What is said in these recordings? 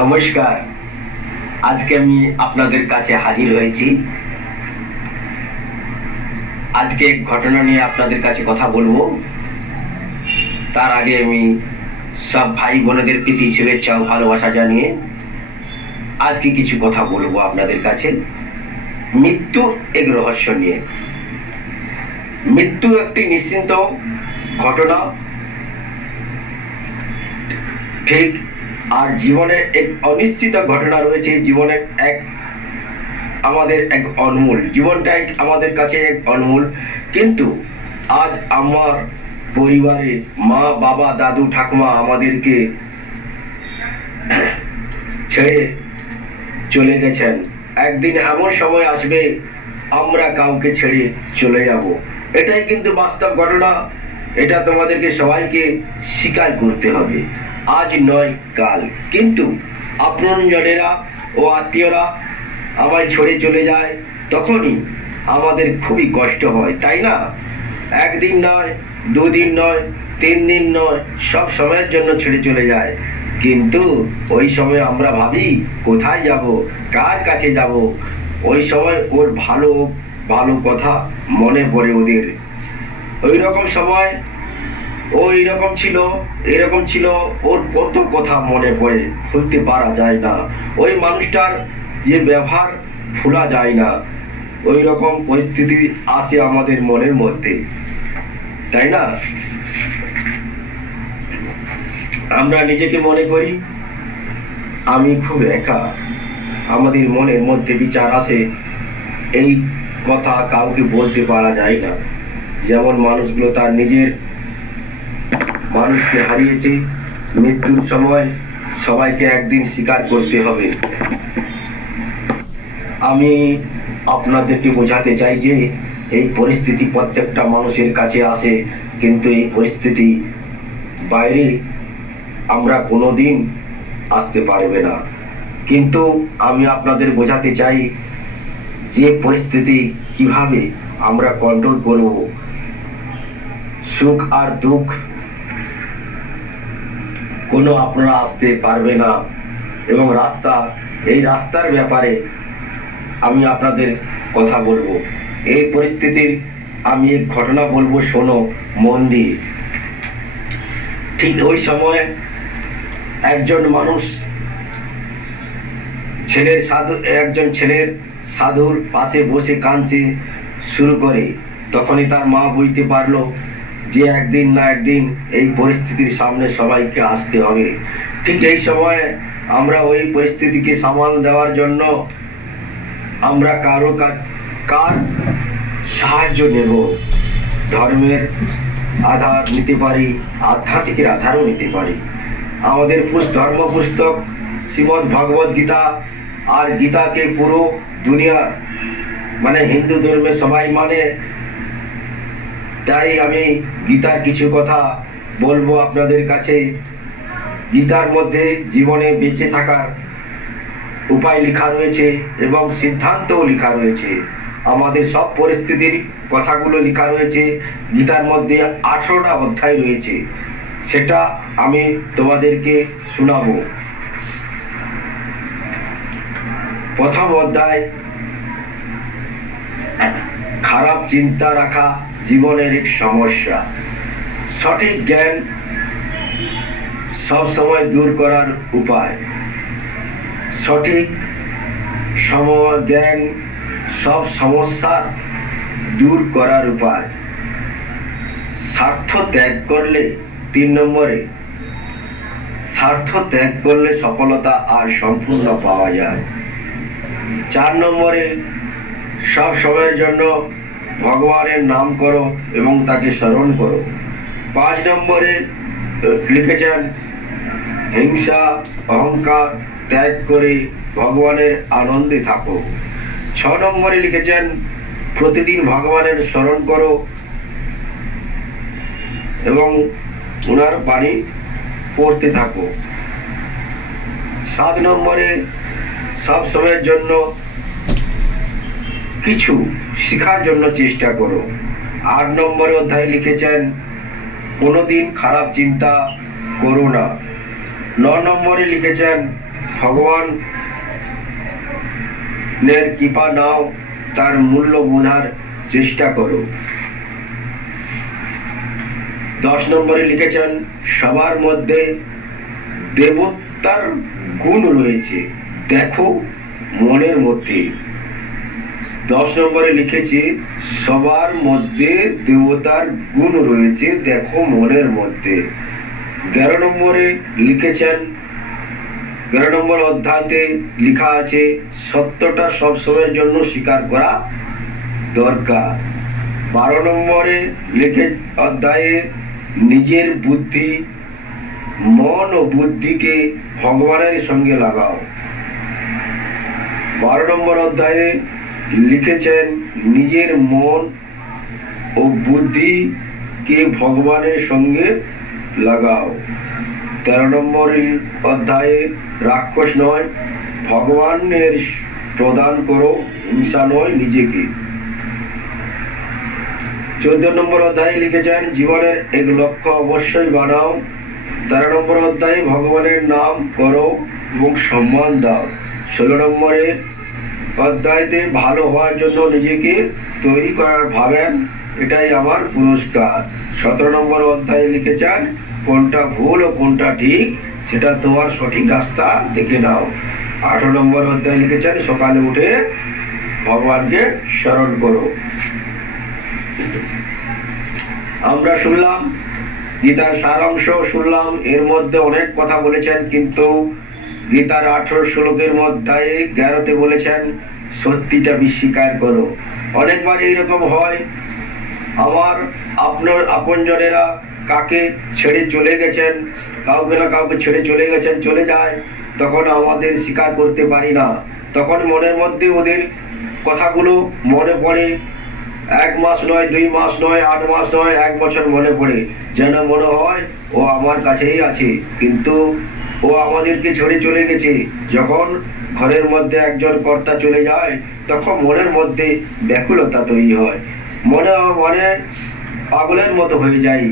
নমস্কার। আজকে আমি আপনাদের কাছে হাজির হয়েছি। আজকে এক ঘটনা নিয়ে আপনাদের কাছে কথা বলবো। তার আগে আমি সব ভাই বোনেদের প্রীতি শুভেচ্ছা ও ভালোবাসা জানিয়ে আজকে কিছু কথা বলবো আপনাদের কাছে মৃত্যুর এক রহস্য নিয়ে। মৃত্যু একটি নিশ্চিন্ত ঘটনা, ঠিক। আর জীবনের এক অনিশ্চিত ঘটনা রয়েছে। জীবনের আমাদের এক অনমূল, জীবনটা আমাদের কাছে এক অনমূল। কিন্তু আজ আমার পরিবারে মা বাবা দাদু ঠাকুমা আমাদেরকে ছেড়ে চলে গেছেন। একদিন এমন সময় আসবে আমরা কাউকে ছেড়ে চলে যাব। এটাই কিন্তু বাস্তব ঘটনা। এটা তোমাদেরকে সবাইকে স্বীকার করতে হবে। আজ নয় কাল। কিন্তু আপনজনেরা ও আত্মীয়রা আমায় ছেড়ে চলে যায়, তখনই আমাদের খুবই কষ্ট হয়, তাই না? একদিন নয়, দুদিন নয়, 3 দিন নয়, সব সময়ের জন্য ছেড়ে চলে যায়। কিন্তু ওই সময় আমরা ভাবি কোথায় যাব, কার কাছে যাব। ওই সময় ওর ভালো ভালো কথা মনে পড়ে ওদের। ওই রকম সময় ও এইরকম ছিল, এরকম ছিল, ওর কত কথা মনে পড়ে, ভুলতে পারা যায় না। ওই মানুষটার যে ব্যবহার ভোলা যায় না। ওই রকম পরিস্থিতি আসে আমাদের মনের মধ্যে, তাই না? আমরা নিজেকে মনে করি আমি খুব একা। আমাদের মনের মধ্যে বিচার আসে, এই কথা কাউকে বলতে পারা যায় না। যেমন মানুষগুলো তার নিজের মানুষকে হারিয়েছে, মৃত্যুর সময় সবাইকে একদিন স্বীকার করতে হবে। আমি আপনাদেরকে বোঝাতে চাই যে এই পরিস্থিতি প্রত্যেকটা মানুষের কাছে আসে, কিন্তু এই পরিস্থিতি বাইরে আমরা কোনো দিন আসতে পারবে না। কিন্তু আমি আপনাদের বোঝাতে চাই যে পরিস্থিতি কিভাবে আমরা কন্ট্রোল করব। সুখ আর দুঃখ কোনো আপনারা আসতে পারবে না। এবং এই রাস্তার ব্যাপারে আমি আপনাদের কথা বলবো। এই পরিস্থিতির আমি এক ঘটনা বলবো, শোনো মন দিয়ে। ঠিক ওই সময় একজন মানুষ একজন ছেলের সাধুর পাশে বসে কাঁদতে শুরু করে। তখনই তার মা বুঝতে পারলো যে একদিন না একদিন এই পরিস্থিতির সামনে সবাইকে আসতে হবে। ঠিক এই সময় আমরা ওই পরিস্থিতিকে সামাল দেওয়ার জন্য আমরা কার সাহায্য নেব। ধর্মের আধার নিতে পারি, আধ্যাত্মিকের আধারও নিতে পারি। আমাদের ধর্ম পুস্তক শ্রীমদ্ ভগবদ গীতা, আর গীতাকে পুরো দুনিয়া মানে হিন্দু ধর্মে সবাই মানে। তাই আমি গীতার কিছু কথা বলবো আপনাদের কাছে। গীতার মধ্যে জীবনে বেঁচে থাকার উপায় লেখা রয়েছে এবং সিদ্ধান্তও লেখা রয়েছে। আমাদের সব পরিস্থিতির কথাগুলো লেখা রয়েছে। গীতার মধ্যে 18টা অধ্যায় রয়েছে, সেটা আমি তোমাদেরকে শোনাবো। প্রথম অধ্যায়, খারাপ চিন্তা রাখা জীবনের এক সমস্যা। সঠিক জ্ঞান সব সময় দূর করার উপায়। সঠিক জ্ঞান সব সমস্যা দূর করার উপায়। স্বার্থ ত্যাগ করলে 3 নম্বরে, স্বার্থ ত্যাগ করলে সফলতা আর সম্পূর্ণ পাওয়া যায়। 4 নম্বরে, সব সময়ের জন্য ভগবানের নাম করো এবং তাকে স্মরণ করো। 5 নম্বরে লিখেছেন হিংসা অহংকার ত্যাগ করে ভগবানের আনন্দে থাকো। 6 নম্বরে লিখেছেন প্রতিদিন ভগবানের স্মরণ করো এবং ওনার বাণী পড়তে থাকো। 7 নম্বরে সব সময়ের জন্য কিছু শেখার জন্য চেষ্টা করো। 8 নম্বরে অধ্যায় লিখেছেন কোনোদিন খারাপ চিন্তা করো না। 9 নম্বরে লিখেছেন ভগবানের কৃপা নাও, তার মূল্য বোঝার চেষ্টা করো। 10 নম্বরে লিখেছেন, সবার মধ্যে দেবতার গুণ রয়েছে, দেখো মনের মধ্যে। 10 নম্বরে লিখেছি, সবার মধ্যে দেবতার গুণ রয়েছে, দেখো মনের মধ্যে। 11 নম্বরে লিখেছেন, 11 নম্বর অধ্যায়তে লেখা আছে, সত্যটা সবসময়ের জন্য স্বীকার করা দরকার। 12 নম্বরে লিখে অধ্যায়ে, নিজের বুদ্ধি, মন ও বুদ্ধিকে ভগবানের সঙ্গে লাগাও। 12 নম্বর অধ্যায়ে লিখেছেন, নিজের মন ও বুদ্ধিকে ভগবানের সঙ্গে লাগাও। 13 নম্বর অধ্যায়ে, রাক্ষস নয় ভগবানের প্রদান করো, হিংসা নয় নিজেকে। 14 নম্বর অধ্যায়ে লিখেছেন, জীবনের এক লক্ষ্য অবশ্যই বানাও। 13 নম্বর অধ্যায়ে, ভগবানের নাম করো এবং সম্মান দাও। 16 নম্বরে অধ্যায়তে, ভালো হওয়ার জন্য নিজেকে তৈরি করার ভাবেন, এটাই আমার পুরস্কার। 17 নম্বর অধ্যায়ে লিখেছেন, কোনটা ভুল ও কোনটা ঠিক সেটা তোমার সঠিক রাস্তা দেখে নাও। 18 নম্বর অধ্যায়ে লিখেছেন, সকালে উঠে ভগবানকে স্মরণ করো। আমরা শুনলাম গীতার সারাংশ শুনলাম, এর মধ্যে অনেক কথা বলেছেন, কিন্তু গীতার 18 শ্লোকের মধ্যে 11তে বলেছেন, সত্যিটা স্বীকার করো। অনেকবার এইরকম হয়, আপনার আপনজনেরা কাকে ছেড়ে চলে গেছেন, কাউকে না কাউকে ছেড়ে চলে গেছেন, চলে যায়, তখন আমাদের স্বীকার করতে পারি না। তখন মনের মধ্যে ওদের কথাগুলো মনে পড়ে, 1 মাস নয়, 2 মাস নয়, 8 মাস নয়, 1 বছর মনে পড়ে, যেন মনে হয় ও আমার কাছেই আছে, কিন্তু ও আমাদেরকে ছেড়ে চলে গেছে। যখন ঘরের মধ্যে একজন কর্তা চলে যায়, তখন মনের মধ্যে ব্যাকুলতা তৈরি হয়, মনে পাগলের মতো হয়ে যায়,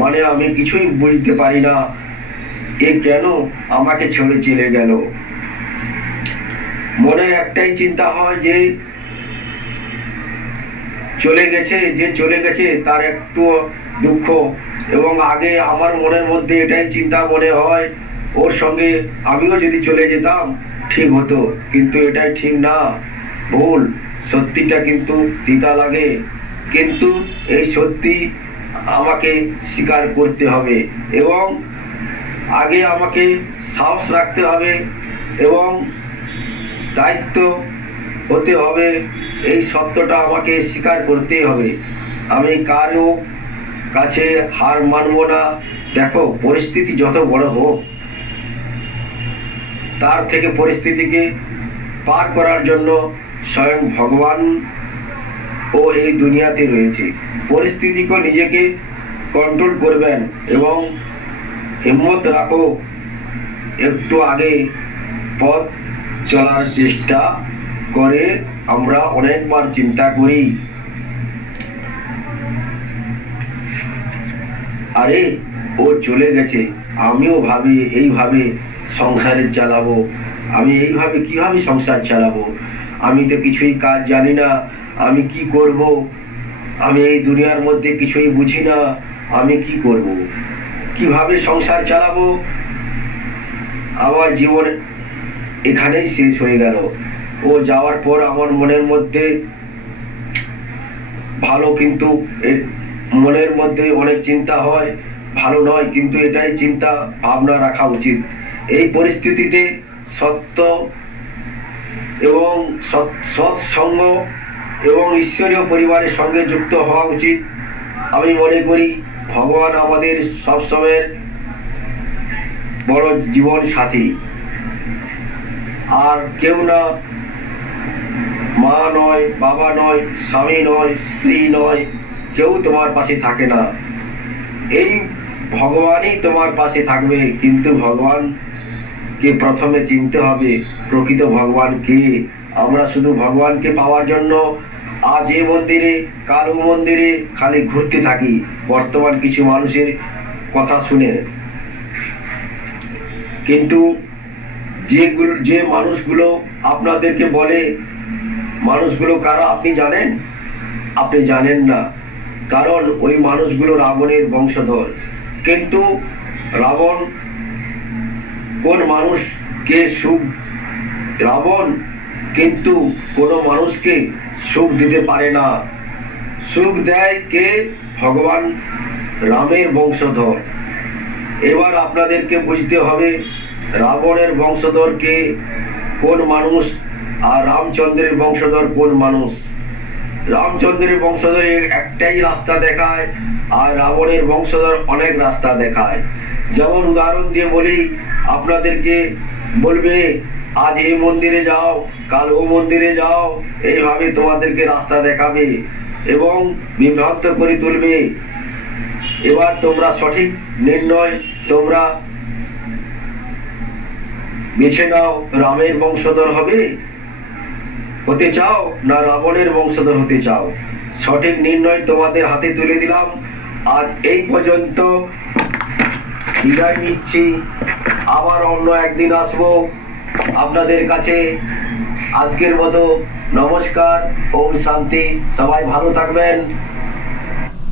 মানে আমি কিছুই বুঝতে পারি না, এ কেন আমাকে ছেড়ে চলে গেল। মনের একটাই চিন্তা হয় যে চলে গেছে তার একটু দুঃখ, এবং আগে আমার মনের মধ্যে এটাই চিন্তা মনে হয়, ওর সঙ্গে আমিও যদি চলে যেতাম ঠিক হতো, কিন্তু এটাই ঠিক না, ভুল। সত্যিটা কিন্তু তিতা লাগে, কিন্তু এই সত্যি আমাকে স্বীকার করতে হবে, এবং আগে আমাকে সাহস রাখতে হবে এবং দায়িত্ব হতে হবে, এই সত্যটা আমাকে স্বীকার করতেই হবে। আমি কারো কাছে হার মানব না। দেখো, পরিস্থিতি যত বড় হোক, তার থেকে পরিস্থিতিকে পার করার জন্য স্বয়ং ভগবান ও এই দুনিয়াতে রয়েছে। পরিস্থিতিকে নিজেকে কন্ট্রোল করবেন এবং হিম্মত রাখো, একটু আগে পথ চলার চেষ্টা করে। আমরা অনেকবার চিন্তা করি, আরে ও চলে গেছে, আমিও ভাবি এইভাবে সংসারে চালাবো, আমি এইভাবে কিভাবে সংসার চালাবো, আমি তো কিছুই কাজ জানি না, আমি কি করব, আমি এই দুনিয়ার মধ্যে কিছুই বুঝি না, আমি কি করব, কিভাবে সংসার চালাবো, আমার জীবন এখানেই শেষ হয়ে গেল। ও যাওয়ার পর আমার মনের মধ্যে ভালো, কিন্তু মনের মধ্যে অনেক চিন্তা হয়, ভালো নয়, কিন্তু এটাই চিন্তা ভাবনা রাখা উচিত। এই পরিস্থিতিতে সত্য এবং সৎসঙ্গ এবং ঈশ্বরীয় পরিবারের সঙ্গে যুক্ত হওয়া উচিত। আমি মনে করি ভগবান আমাদের সবসময়ের বড় জীবন সাথী, আর কেউ না, মা নয়, বাবা নয়, স্বামী নয়, স্ত্রী নয়, কেউ তোমার পাশে থাকে না, এই ভগবানই তোমার পাশে থাকবে। কিন্তু ভগবানকে প্রথমে চিনতে হবে, প্রকৃত ভগবান কে। আমরা শুধু ভগবানকে পাওয়ার জন্য আজ এ মন্দিরে কাল ও মন্দিরে খালি ঘুরতে থাকি, বর্তমান কিছু মানুষের কথা শুনে, কিন্তু যে মানুষগুলো আপনাদেরকে বলে, মানুষগুলো কারা আপনি জানেন? আপনি জানেন না, কারণ ওই মানুষগুলো রাবণের বংশধর। কিন্তু রাবণ কোন মানুষকে সুখ, রাবণ কিন্তু কোনো মানুষকে সুখ দিতে পারে না। সুখ দেয় কে? ভগবান রামের বংশধর। এবার আপনাদেরকে বুঝতে হবে রাবণের বংশধর কে, কোন মানুষ, আর রামচন্দ্রের বংশধর কোন মানুষ। রামচন্দ্রের বংশধর একটাই রাস্তা দেখায়, আর রাবণের বংশধর অনেক রাস্তা দেখায়। যেমন উদাহরণ দিয়ে বলি, আপনাদেরকে বলবে আজ এই মন্দিরে যাও, কাল ও মন্দিরে যাও, এইভাবে তোমাদেরকে রাস্তা দেখাবে এবং বিভ্রান্ত করে তুলবে। এবার তোমরা সঠিক নির্ণয় তোমরা বেছে নাও, রামের বংশধর হতে চাও না রাবণের বংশধর হতে চাও। সঠিক নির্ণয় তোমাদের হাতে তুলে দিলাম। আজ এই পর্যন্ত, বিদায় নিচ্ছি। আবার অন্য একদিন আসবো আপনাদের কাছে। আজকের মতো নমস্কার, ওম শান্তি। সবাই ভালো থাকবেন।